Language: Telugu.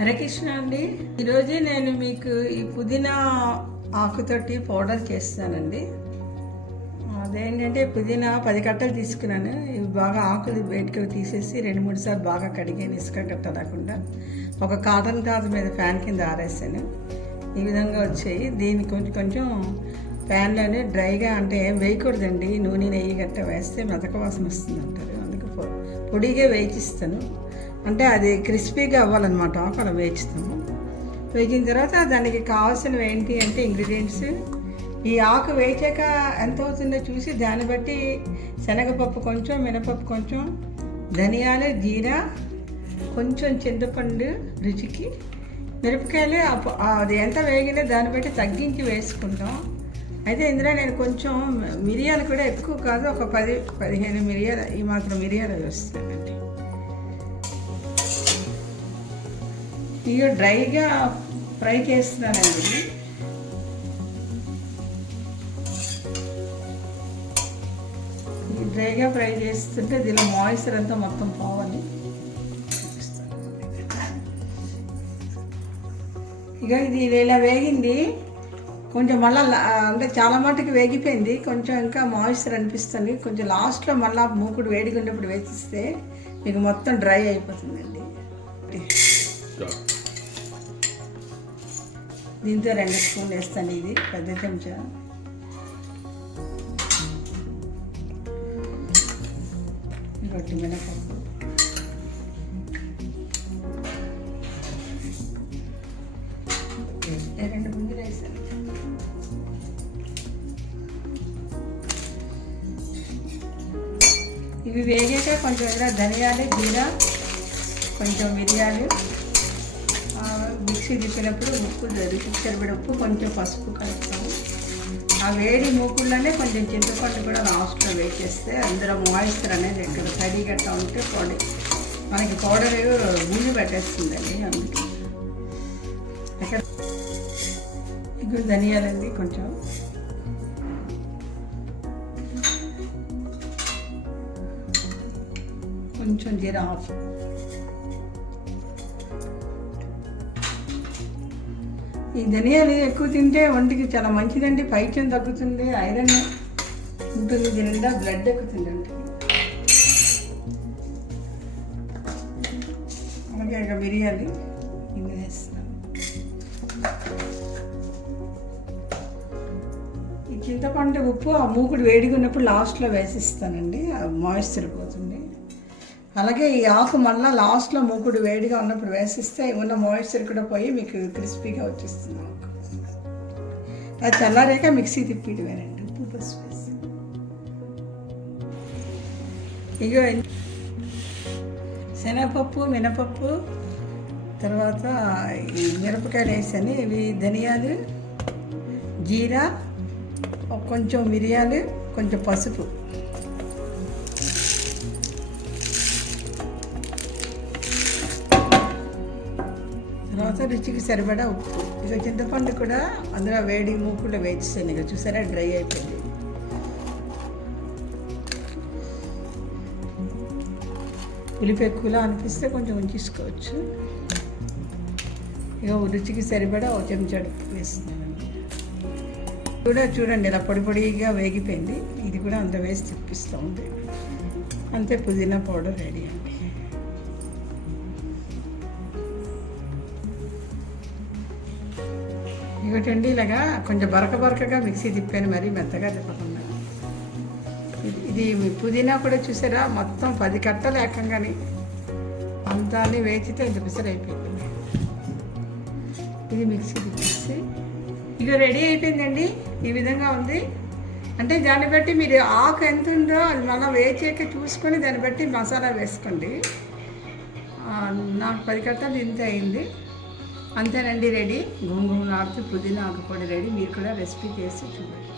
హరే కృష్ణ అండి. ఈరోజు నేను మీకు ఈ పుదీనా ఆకుతోటి పౌడర్ చేస్తానండి. అదేంటంటే పుదీనా 10 కట్టలు తీసుకున్నాను. ఇవి బాగా ఆకులు బయటకు తీసేసి 2-3 సార్లు బాగా కడిగాను, ఇసుక గట్ట రాకుండా. ఒక కాటన్ క్లాత్ మీద ఫ్యాన్ కింద ఆరేసాను. ఈ విధంగా వచ్చాయి. దీన్ని కొంచెం ప్యాన్లోనే డ్రైగా, అంటే ఏం వేయకూడదండి, నూనె నెయ్యి గట్ట వేస్తే మెతక వాసన వస్తుంది అంటారు. అందుకే పొడిగా వేయించిస్తాను. అంటే అది క్రిస్పీగా అవ్వాలన్నమాట. ఆకు అలా వేయిస్తాము. వేయించిన తర్వాత దానికి కావాల్సినవి ఏంటి అంటే ఇంగ్రీడియంట్స్, ఈ ఆకు వేచాక ఎంత అవుతుందో చూసి దాన్ని బట్టి శనగపప్పు కొంచెం, మినపప్పు కొంచెం, ధనియాలు, జీరా, కొంచెం చింతపండు రుచికి, మిరపకాయలు అది ఎంత వేగినా దాన్ని బట్టి తగ్గించి వేసుకుంటాం. అయితే ఇందులో నేను కొంచెం మిరియాలు కూడా ఎక్కువ కాదు, ఒక 10-15 మిరియాలు, ఈ మాత్రం మిరియాలు వేస్తానండి. ఇక డ్రైగా ఫ్రై చేస్తున్నానండి. ఈ డ్రైగా ఫ్రై చేస్తుంటే దీనిలో మాయిశ్చర్ అంతా మొత్తం పోవాలి. ఇక ఇది ఇలా వేగింది కొంచెం, మళ్ళీ అంటే చాలా మటుకు వేగిపోయింది. కొంచెం ఇంకా మాయిశ్చర్ అనిపిస్తుంది. కొంచెం లాస్ట్లో మళ్ళీ మూకుడు వేడిగా ఉన్నప్పుడు వేసిస్తే మీకు మొత్తం డ్రై అయిపోతుందండి. దీంతో 2 స్పూన్లు వేస్తాను. ఇది పెద్ద చెంచా. ఇంకొకటి మినపప్పు, రెండు గుంజులు వేసాను. ఇవి వేగాక కొంచెం ధనియాలు, జీరా, కొంచెం మిరియాలు, మిక్సీ తిప్పినప్పుడు ఉప్పు, రుచికి సరిపడే ఉప్పు, కొంచెం పసుపు కలుపుతాము. ఆ వేడి మూకుల్లోనే కొంచెం చింతపండు కూడా లాస్ట్లో వేసేస్తే అందులో మాయిశ్చర్ అనేది ఎక్కడ తడి గట్టా ఉంటే మనకి పౌడర్ గుంజి పెట్టేస్తుందండి. అందుకే ఇక్కడ ఇప్పుడు ధనియాలండి, కొంచెం జీరా ఆఫ్. ఈ ధనియాలు ఎక్కువ తింటే ఒంటికి చాలా మంచిదండి. పైత్యం తగ్గుతుంది, ఐరన్ ఉంటుంది, దీని నిండా బ్లడ్ ఎక్కుతుంది ఒంటికి. అలాగే ఇక మిరియాలు ఇది వేస్తున్నాను. ఈ చింతపండు ఉప్పు ఆ మూకుడు వేడిగా ఉన్నప్పుడు లాస్ట్లో వేసిస్తానండి, మాయిశ్చర్ పోతుంది. అలాగే ఈ ఆకు మళ్ళీ లాస్ట్లో మూకుడు వేడిగా ఉన్నప్పుడు వేసిస్తే ఉన్న మాయిశ్చర్ కూడా పోయి మీకు క్రిస్పీగా వచ్చేస్తుంది ఆకు. అది చల్లారాక మిక్సీ తిప్పిడమేనండి, ఉప్పు పసుపు వేసి. ఇగో శనగపప్పు, మినపప్పు, తర్వాత ఈ మిరపకాయలు వేసాను. ఇవి ధనియాలు, జీరా, కొంచెం మిరియాలు, కొంచెం పసుపు, తర్వాత రుచికి సరిపడా ఉప్పు. ఇక చింతపండు కూడా అందులో వేడి మూకుల్లో వేసేసాను. ఇక చూసారా డ్రై అయిపోయింది. పులుపు ఎక్కువలా అనిపిస్తే కొంచెం ఉంచేసుకోవచ్చు. ఇక రుచికి సరిపడా ఒక చెంచా వేస్తున్నానండి. కూడా చూడండి ఇలా పొడిగా వేగిపోయింది. ఇది కూడా అంత వేసి తిప్పిస్తూ ఉంది. అంతే, పుదీనా పౌడర్ రెడీ అండి. ఇవ్వటండి ఇలాగా కొంచెం బరకగా మిక్సీ తిప్పాను, మరీ మెత్తగా తిప్పకుండా. ఇది పుదీనా కూడా చూసారా మొత్తం 10 కట్టలు ఏకంగాని అంతా వేచితే ఇంత పిసర అయిపోయింది. ఇది మిక్సీ తిప్పేసి ఇక రెడీ అయిపోయిందండి. ఈ విధంగా ఉంది. అంటే దాన్ని బట్టి మీరు ఆకు ఎంత ఉందో అది మళ్ళీ వేచాక చూసుకొని దాన్ని బట్టి మసాలా వేసుకోండి. నాకు 10 కట్టలు ఇంత అయింది. అంతేనండి, రెడీ. గుమ్గుమ్లాడుతూ పుదీనా ఆకు పొడి రెడీ. మీరు కూడా రెసిపీ చేసి చూడండి.